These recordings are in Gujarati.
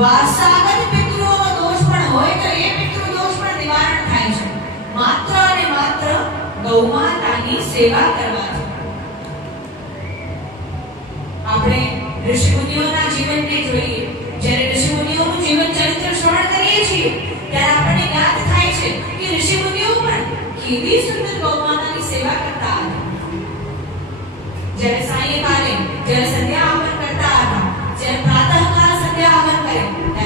વારસાગત પિતૃઓનો દોષ પણ ચરિત્ર શ્રવણ કરીએ છીએ, ત્યારે આપણને યાદ થાય છે કે ઋષિમુનિઓ પણ કેવી સુંદર ગૌમાતાની સેવા કરતા હતા. જ્યારે સાંયકાલે જ્યારે સંધ્યા આવન કરતા હતા, જ્યારે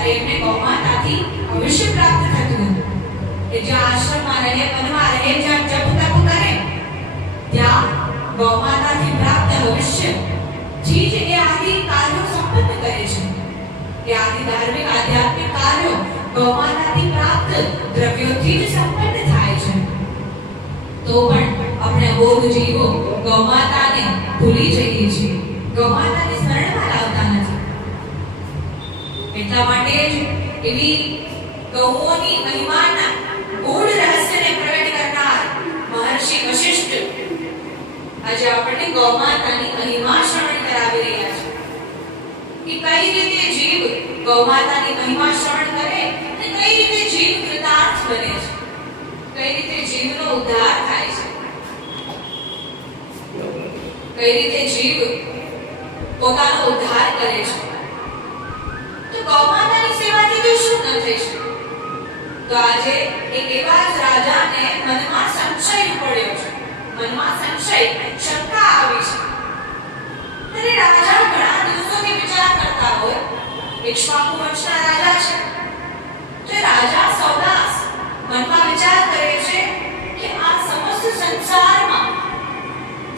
એમને ગૌમાતાથી અવશ્ય પ્રાપ્ત થતું હતું. કે જ્યાં આશ્રમમાં રહે, વનમાં રહે, જ્યાં જપ તપ કરે ત્યાં ગૌમાતાથી પ્રાપ્ત અવશ્ય ચીજ એ આદિ કાર્યો સંપન્ન કરે છે. કે આદિ ધાર્મિક આધ્યાત્મિક કાર્યો ગૌમાતાથી પ્રાપ્ત દ્રવ્યોથી જ સંપન્ન થાય છે. તો પણ આપણે અબોધ જીવો ગૌમાતાને ભૂલી જઈએ છીએ. ગૌમાતાને સ્મરણમાં લાવતા નથી. એટલા માટે જ એવી ગૌઓની મહિમાના ગૂઢ રહસ્યને પ્રગટ કરનાર મહર્ષિ વશિષ્ઠ આજે આપણને ગૌમાતાની મહિમા શ્રવણ કરાવી રહ્યા છે. કે કઈ રીતે જીવ ગૌમાતાની મહિમા શ્રવણ કરે અને કઈ રીતે જીવ કૃતાર્થ બને છે? કઈ રીતે જીવનો ઉદ્ધાર થાય છે? કઈ રીતે જીવ પોતાનો ઉદ્ધાર કરે છે? ગૌમાતાની સેવાથી તો શું ન થઈ તો આજે એક એવા જ રાજાને મનમાં સંશય પડ્યો છે. મનમાં સંશય શંકા આવી છે. ત્યારે રાજા ઘણા દિવસોથી વિચાર કરતા હોય ઇક્ષ્વાકુ વંશના રાજા છે. તો રાજા સૌદાસ મનમાં વિચાર કરે છે કે આ સમસ્ત સંસારમાં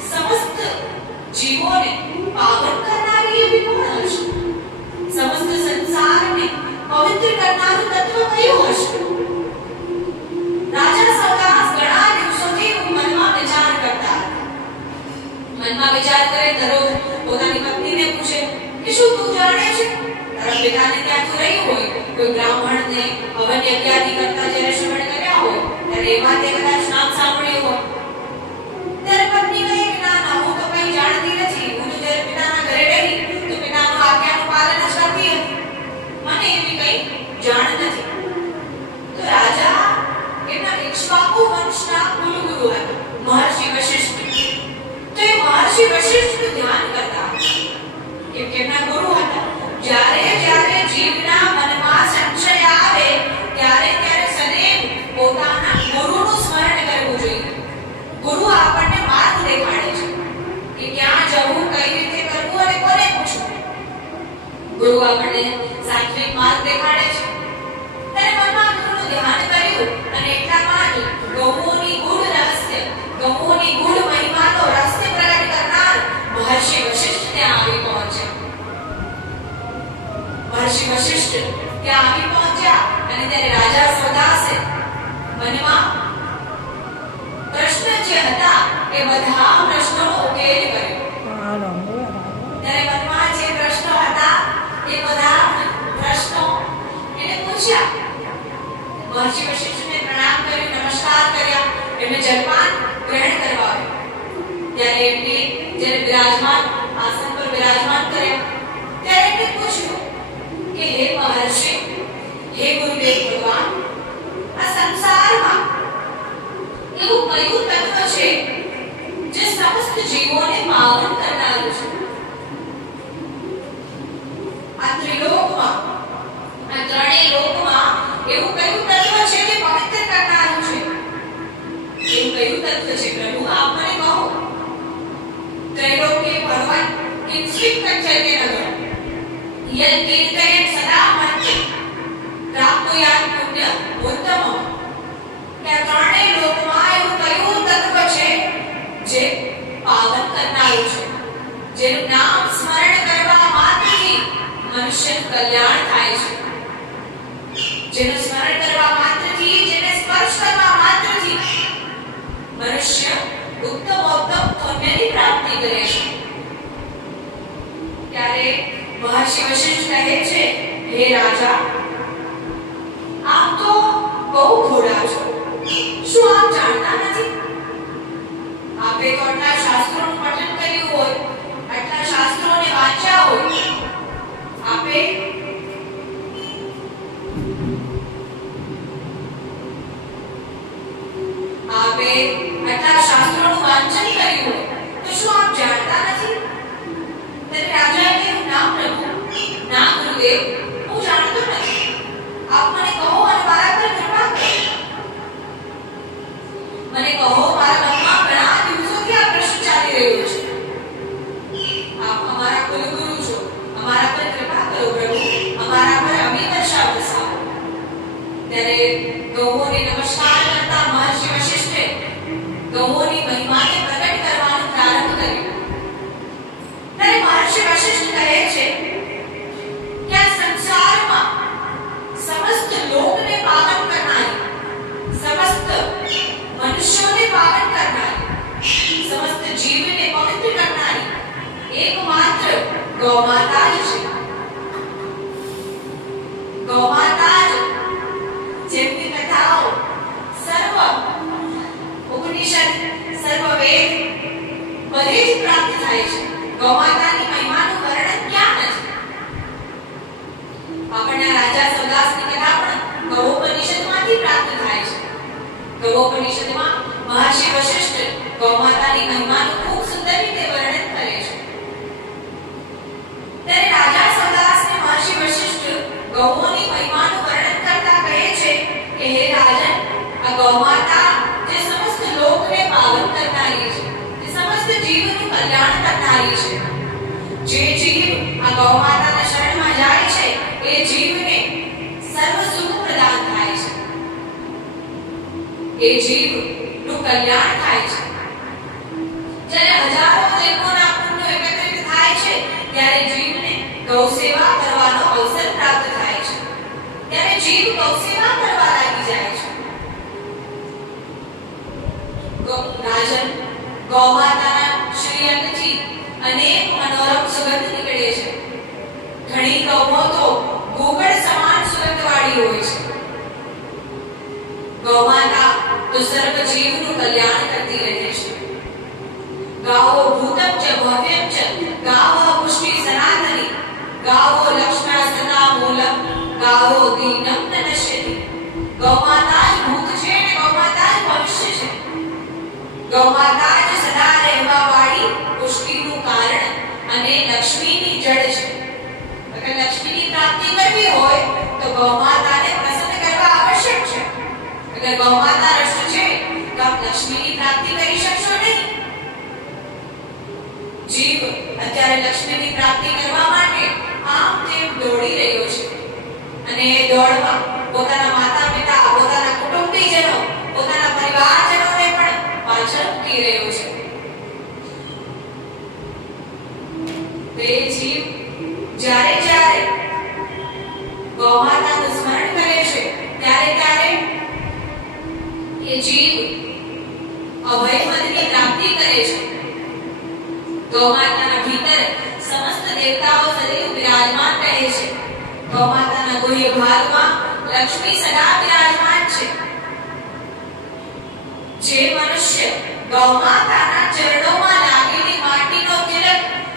સમસ્ત જીવોને પાવન કરનારી એવી કોણ હશે સમસ્ત સંસારને પવિત્ર કરનારું તત્વ કયું હશે રાજા સૌદાસ ઘણા દિવસોથી મનમાં વિચાર કરતા હતા મનમાં વિચાર કરે દરરોજ પોતાની પત્નીને પૂછે કે શું તું જાણે છે? તારા પિતાને ત્યાં તું રહી હોય. કોઈ બ્રાહ્મણને હવન યજ્ઞાદિ કરતા જ્યારે શ્રવણ કર્યા હોય, ત્યારે એ વાતે કદાચ નામ સાંભળ્યું હોય. ત્યારે પત્ની કહે કે ના ના, હું તો કંઈ જાણતી નથી. હું તો જ્યારે પિતાના ઘરે રહી, તો પિતાનું આજ્ઞાનું પાલન જ કરતી હતી. મને એવી કંઈ જાણ નથી. તો રાજા એમના ઇક્ષ્વાકુ વંશના કુલગુરુ હતા. મહર્ષિ મહર્ષિ વશિષ્ઠ ધ્યાન કરતા. કે એમના ગુરુ હતા. જ્યારે જ્યારે જીવના મનમાં સંશય આવે, ત્યારે ત્યારે સદૈવ પોતાના ગુરુનું સ્મરણ કરવું જોઈએ. ગુરુ આપણને માર્ગ દેખાડે છે કે ક્યાં જવું, કઈ રીતે કરવું અને કોને પૂછવું. ગુરુ આપણને સાત્વિક માર્ગ દેખાડે છે. મહર્ષિ વશિષ્ઠને પ્રણામ કર્યું નમસ્કાર કર્યા એમને જલપાન ગ્રહણ કરવા આવ્યું ત્યારે એમને જ્યારે બિરાજમાન આસન પર બિરાજમાન કર્યા ત્યારે એમને પૂછ્યું કે હે મહર્ષિ હે ગુરુદેવ ભગવાન આ સંસારમાં એવું કયું તત્વ છે જે સમસ્ત જીવોને પાવન કરનારું છે આ ત્રિલોકમાં આ ત્રણેય લોકમાં એવું કયું તત્વ છે જે પવિત્ર કરનારું છે એવું કયું તત્વ છે પ્રભુ આપ મને કહો ત્રૈલોક્ય ભગવાન કિંચિત કંચન્ય નગર પાવન કરનારું છે જેનું નામ સ્મરણ કરવા માત્રથી મનુષ્ય કલ્યાણ થાય છે જેનું સ્મરણ કરવા માત્રથી, જેને સ્પર્શ કરવા માત્રથી, મનુષ્ય ઉત્તમ ઉત્તમ પુણ્યની પ્રાપ્તિ કરે છે ત્યારે મહર્ષિ વશિષ્ઠ કહે છે, હે રાજા, આપ તો બહુ ઘોડા છો. શું આપ જાણતા નથી? આપે તો આટલા શાસ્ત્રોનું પઠન કર્યું હોય આટલા શાસ્ત્રોને વાંચ્યા હોય આપે એકમાત્ર ગૌમાતા જ છે ગૌમાતા જ જેમની કથાઓ સર્વ ઉપનિષદ સર્વ વેદ બધે જ પ્રાપ્ત થાય છે ગૌમાતાની મહિમાનું વર્ણન ક્યાં નથી આપણને રાજા સૌદાસની કથા પણ ગૌપનિષદમાંથી પ્રાપ્ત થાય છે ગૌપનિષદમાં મહર્ષિ વશિષ્ઠ ગૌમાતાની મહિમાનું ખૂબ સુંદર રીતે વર્ણન કરે છે. ત્યારે રાજા સૌદાસને મહર્ષિ વશિષ્ઠ ગૌઓની મહિમાનું વર્ણન કરતા કહે છે કે, હે રાજન, આ ગૌમાતા જે સમસ્ત લોકને પાવન કરનારી છે, જે સમસ્ત જીવનું કલ્યાણ કરનારી છે. જે જીવ આ ગૌમાતાના શરણમાં જાય છે એ જીવને સર્વ સુખ પ્રદાન થાય છે એ જીવનું કલ્યાણ થાય છે. જ્યારે હજારો જન્મોના પુણ્ય એકત્રિત થાય છે, ત્યારે જીવને ગૌ સેવા કરવાનો અવસર પ્રાપ્ત થાય છે. ત્યારે જીવ ગૌ સેવા કરવા લાગી જાય છે. ગૌ- માતાના શ્રીઅંગથી અનેક મનોરમ સુગંધ નીકળે છે. ઘણી ગૌઓ તો ગોગળ સમાન સુગંધવાળી હોય છે. ગૌમાતા તો સર્વ જીવનું કલ્યાણ કરતી રહે છે ગાવો ભૂતમ ચ ભવ્યમ ચ ગાવ પુષ્ટિ સનાતની ગાવો લક્ષ્મ્યા સદા મૂલમ ગાવો દીનમ ન નશ્યતિ ગૌમાતા જ ભૂત છે અને ગૌમાતા જ ભવિષ્ય છે ગૌમાતા જ સદા રહેવા વાળી પુષ્ટિનું કારણ અને લક્ષ્મીની જડ છે અગર લક્ષ્મીની પ્રાપ્તિ કરવી હોય તો ગૌમાતાને પ્રસન્ન કરવા આવશ્યક છે અગર ગૌમાતા રસ્તો છે તો આપ લક્ષ્મીની પ્રાપ્તિ કરી શકશો નહીં? જીવ અત્યારે લક્ષ્મીની પ્રાપ્તિ કરવા માટે આમ તેમ દોડી રહ્યો છે. અને એ દોડમાં પોતાના માતા પિતા પોતાના કુટુંબીજનો, પોતાના પરિવારજનોને પણ પાછળ મૂકી રહ્યો છે. તે જીવ જ્યારે જ્યારે ગૌમાતાનું સ્મરણ કરે છે, ત્યારે ત્યારે એ જીવ ગૌમાતાના ભીતર સમસ્ત દેવતાઓ સદૈવ વિરાજમાન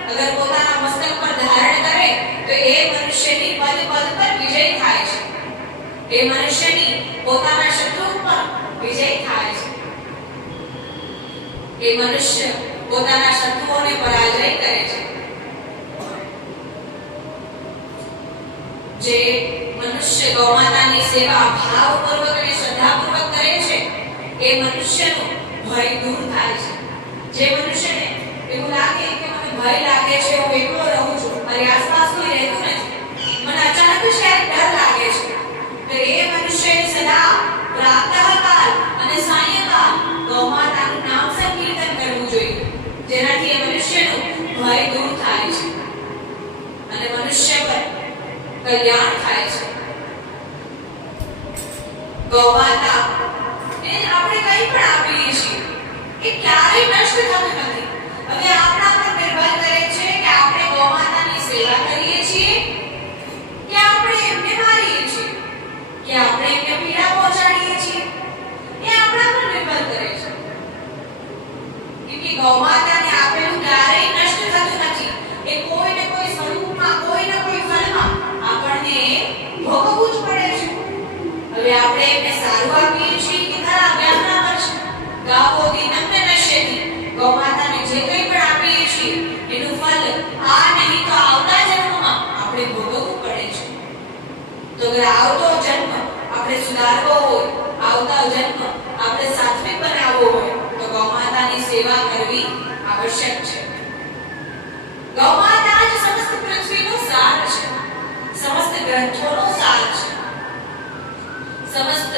અગર પોતાના મસ્તક પર ધારણ કરે, તો એ મનુષ્યની પદ પદ પર વિજય થાય છે. એ મનુષ્યની પોતાના શત્રુ પર વિજય થાય છે. એ મનુષ્ય પોતાના શત્રુઓને પરાજય કરે છે. જે મનુષ્ય ગૌમાતાની સેવા ભાવપૂર્વક અને શ્રદ્ધાપૂર્વક કરે છે, એ મનુષ્યનો ભય દૂર થાય છે. જે મનુષ્યને એવું લાગે કે મને ભય લાગે છે, હું એકલો રહું છું, મારી આસપાસ કોઈ રહેતું નથી. મને અચાનક જ ક્યારેક ડર લાગે છે. તો એ મનુષ્ય સદા પ્રાતઃકાલ કલ્યાણ થાય છે. ગૌમાતા એ આપણે કંઈ પણ આપીએ છીએ એ ક્યારેય નષ્ટ થતું આવતો જન્મ આપણે સુધારવો હોય આવતા જન્મ આપણે સાત્વિક બનાવવો હોય તો ગૌમાતાની સેવા કરવી આવશ્યક છે ગૌમાતા જ સમસ્ત પૃથ્વીનો સાર છે સમસ્ત ગ્રંથોનો સાર છે સમસ્ત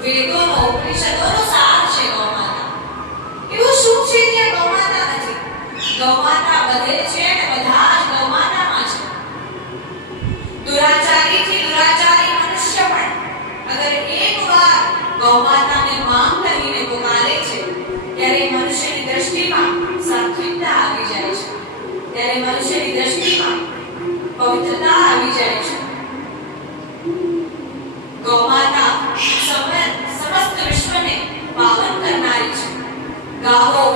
વેદોનો ઉપનિષદોનો સાર છે ગૌમાતા એવું શું છે જ્યાં ગૌમાતા નથી ગૌમાતા બધે છે અને બધા જ ગૌમાતામાં છે દુરાચારીથી દુરાચારી મનુષ્ય પણ અગર એકવાર ગૌમાતાને માંગ કરીને પુકારે છે, ત્યારે મનુષ્યની દ્રષ્ટિમાં સાત્વિકતા આવી જાય છે. ત્યારે મનુષ્યની દ્રષ્ટિમાં પવિત્રતા આવી જાય છે. ગૌમાતા સમ- સમસ્ત વિશ્વને પાવન કરનારી છે. ગાવો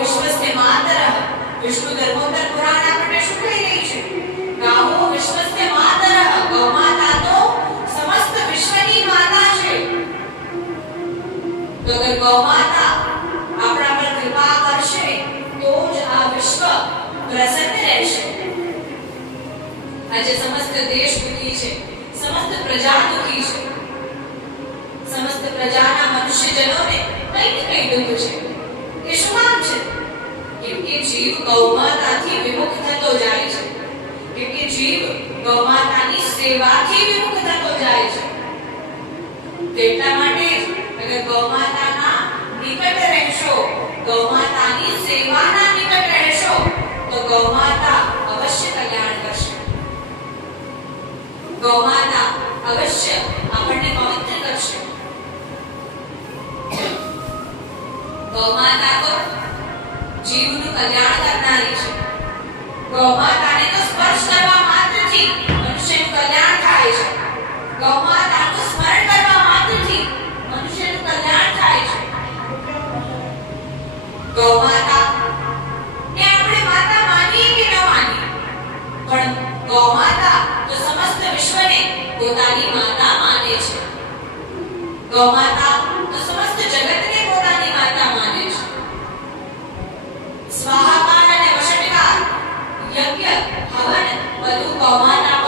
પ્રજાના મનુષ્યજનોને કંઈક કહી દીધું છે. કે શું કામ છે? કેમ કે જીવ ગૌમાતાથી વિમુખ થતો જાય છે. કેમ કે જીવ ગૌમાતાની સેવાથી વિમુખ થતો જાય છે. તેટલા માટે અગર ગૌમાતાના નિકટ રહેશો, ગૌમાતાની સેવાના નિકટ રહેશો, તો ગૌમાતા અવશ્ય કલ્યાણ કરશે. ગૌમાતા અવશ્ય આપણને પવિત્ર કરશે. ગૌમાતા તો જીવનું કલ્યાણ કરનારી છે. ગૌમાતાને તો સ્પર્શ કરવા માત્રથી મનુષ્યનું કલ્યાણ થાય છે. ગૌમાતાનું સ્મરણ કરવા માત્રથી મનુષ્યનું કલ્યાણ થાય છે. ગૌમાતા ને આપણે માતા માનીએ કે ન માનીએ? પણ ગૌમાતા તો સમસ્ત વિશ્વને પોતાની માતા માને છે. ગૌમાતા તો સમસ્ત જગતને પોતાની માતા માને છે સ્વાહાકાર અને વશટકાર યજ્ઞ હવન બધું ગૌમાતા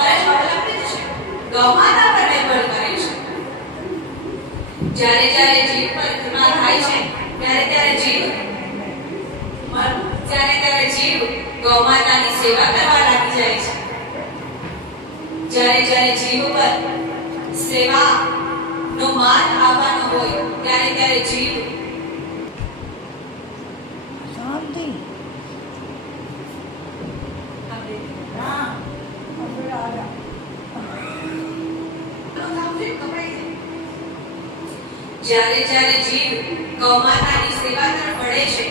સેવા કરવા લાગી જાય છે. જ્યારે જ્યારે જીવ પર સેવા નો માન આવવાનો હોય, ત્યારે ત્યારે જીવ શાંતિ ના આપણે આજા જ્યારે જ્યારે જીવ ગૌમાતાની સેવા તરફ વળે છે,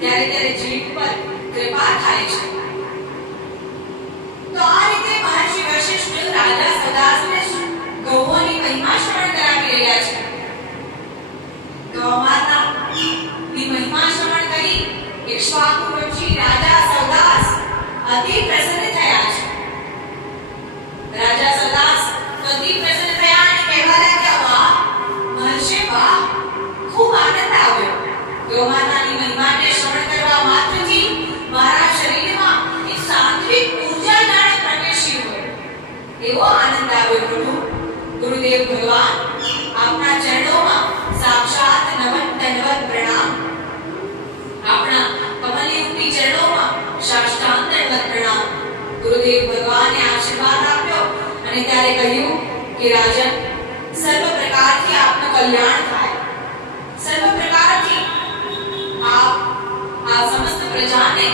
ત્યારે ત્યારે જીવ પર કૃપા થાય છે. તો આ રીતે મહર્ષિ વશિષ્ઠ રાજા સદાસને ગૌઓની મહિમા આનંદ આવે પ્રભુ ગુરુદેવ ભગવાન, આપના ચરણોમાં સાક્ષાત નમન દંડવત પ્રણામ. આપના કમલયુગની ચરણોમાં સાષ્ટાંગ દંડવત પ્રણામ. ગુરુદેવ ભગવાને આશીર્વાદ આપ્યો અને ત્યારે કહ્યું કે રાજન, સર્વ પ્રકારથી આપનું કલ્યાણ થાય. સર્વ પ્રકારથી આપ આ સમસ્ત પ્રજાને